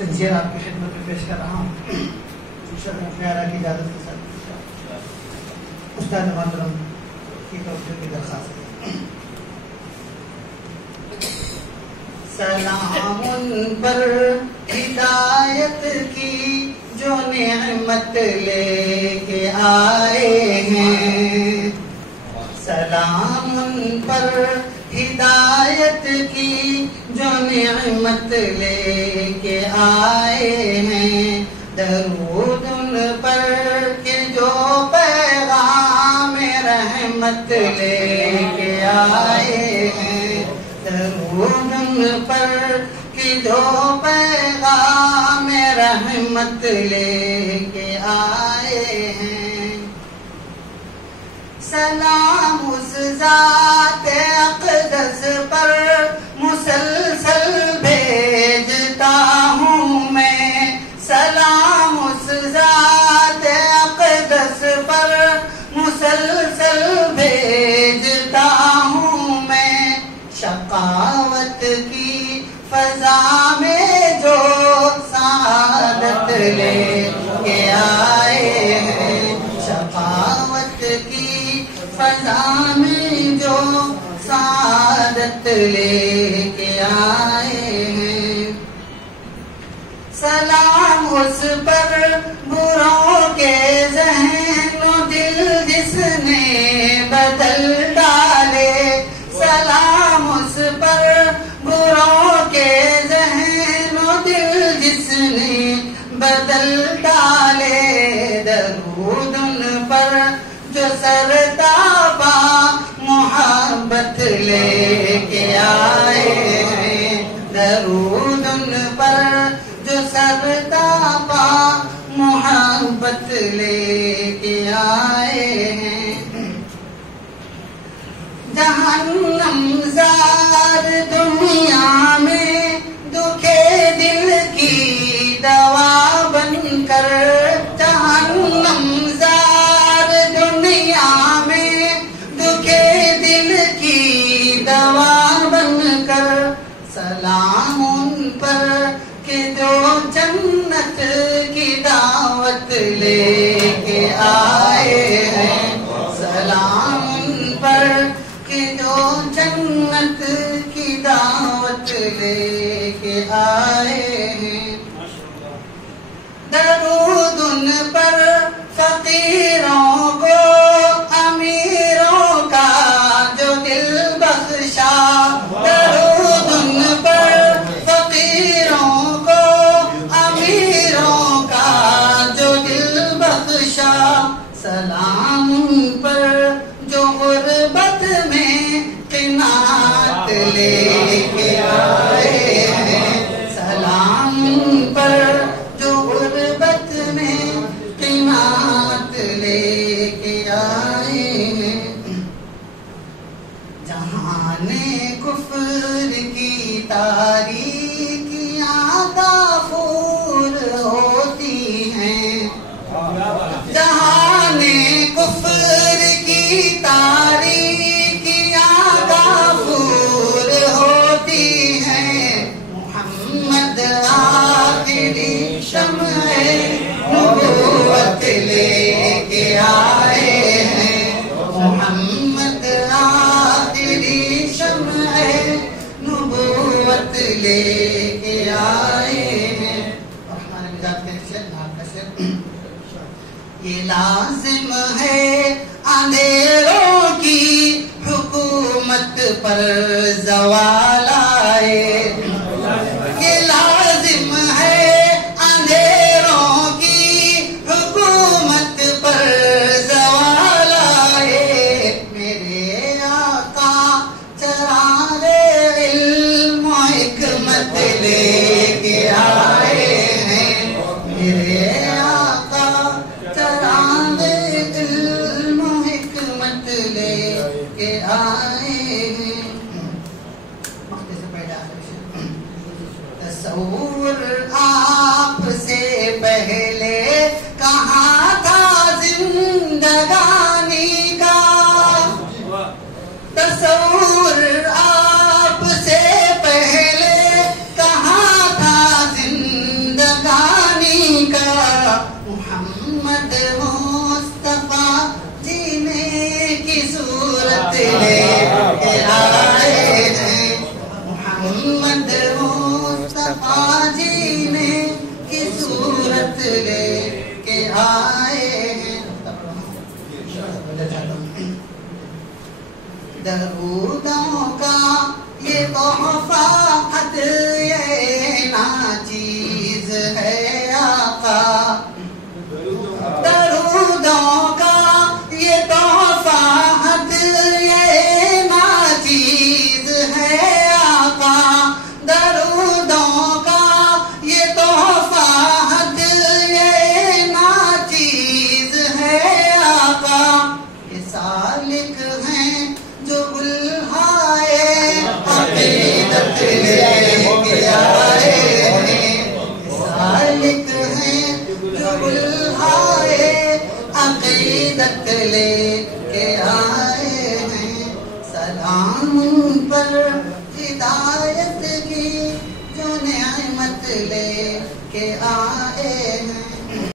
تنزیل آپ کی خدمت میں پیش کر رہا ہوں خیارہ کی اجازت کے ساتھ استاد محترم کی توجہ کی درخواست ہے. سلام ان پر ہدایت کی جو نعمت لے کے آئے ہیں. سلام ان پر ہدایت کی جو نعمت لے کے آئے ہیں. درود ان پر کہ جو پیغام رحمت لے کے آئے ہیں. درود ان پر کہ جو پیغام رحمت لے کے آئے ہیں. سلام اس ذات اقدس پر مسلسل بھیجتا ہوں میں. سلام اس ذات اقدس پر مسلسل بھیجتا ہوں میں. شقاوت کی فضا میں جو سعادت لے کے آئے ہیں. شقاوت کی فضا میں جو سعادت لے کے آئے ہیں. سلام اس پر بروں کے ذہن و دل جس نے بدل ڈالے. سلام اس پر بروں کے ذہن و دل جس نے بدل ڈالے. درود ان پر جو سرتابا محبت لے کے آئے ہیں. درود ان پر جو سرتابا محبت لے کے آئے ہیں. جہنم زار دنیا میں دکھے دل کی دوا بن کر. جہنم زار دنیا میں دکھے دل کی دوا بن کر. سلام ان پر کہ جو جنت کی دعوت لے کے آئے ہیں. سلام ان پر کہ جو جنت کی دعوت لے کے آئے ہیں. درود ان پر فقیروں کو امیروں کا جو دل بخشا. درود ان پر فقیروں کو امیروں کا جو دل بخشا. سلام ان پر جو غربت میں قناعت لے کے آئے ہیں. سلام ان پر جو غربت میں قناعت لے کے آئے ہیں. جہان کفر کی تاریکیاں دافور ہوتی ہیں. جہان کفر کی تاریکیاں دافور ہوتی ہیں. محمد آخری شمع نبوت لے کے آئے ہیں. محمد آخری شمع نبوت لے کے آئے ہیں. یہ لازم ہے اندھیروں کی حکومت پر زوال آئے. یہ لازم ہے اندھیروں کی حکومت پر زوال آئے. میرے آقا چراغ علم و حکمت لے کے آئے ہیں. میرے آقا چراغ علم و حکمت لے کے آئے ہیں. تصور آپ سے پہلے کہاں تھا زندگانی کا. تصور آپ سے پہلے کہاں تھا زندگانی محمد مصطفیٰ جینے کی صورت لے کے آئے ہیں محمد مصطفیٰ جینے کی صورت لے کے آئے ہیں درودوں کا یہ تحفہ ہدیہ ناچیز ہے آقا درودوں کا یہ تحفہ ہدیہ ناچیز ہے آقا درودوں کا یہ تحفہ ہدیہ ناچیز ہے آقا یہ سالک ہیں جو بلہائے عقیدت لے کے آئے ہیں سالک ہیں جو بلہائے عقیدت لے کے آئے ہیں سلام ان پر ہدایت کی جو نعمت لے کے آئے